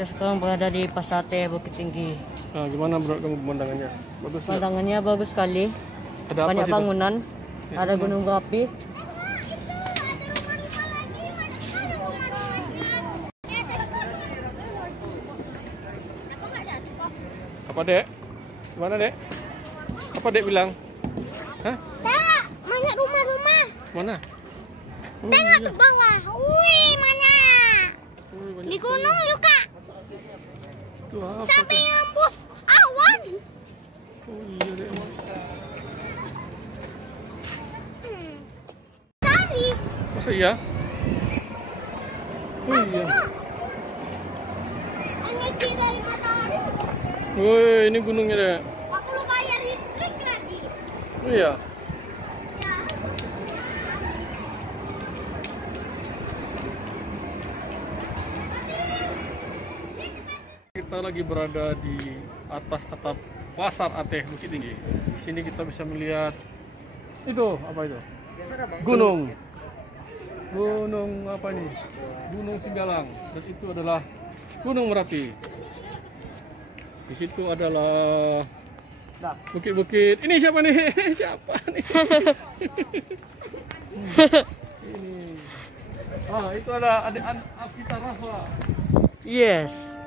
Kita sekarang berada di Pasate Bukit Tinggi. Nah, gimana bro kamu pemandangannya? Bagus nggak? Pemandangannya bagus sekali. Ada apa Banyak situ? bangunan. Ya, Ada mana? gunung berapi. Apa dek? Gimana dek? Apa dek bilang? Hah? Tak, banyak rumah-rumah. Mana? Oh, Tengok iya. ke bawah. Wih, mana? Oh, banyak Di gunung juga. itu apa? Sampai ngembus awan. Oh iya dek. Tadi. Masa iya? Oh iya. Energi dari matahari. Woi, ini gunungnya dek. Gak perlu bayar listrik lagi. Oh iya. Ya. Kita lagi berada di atas atap Pasar Ateh Bukit Tinggi. Di sini kita bisa melihat itu apa itu? Gunung. Gunung apa nih? Gunung Singgalang. Dan itu adalah Gunung Merapi. Di situ adalah bukit-bukit. Ini siapa nih? Siapa nih? Ini. Ah, itu ada adik Alkita Rafa. Yes.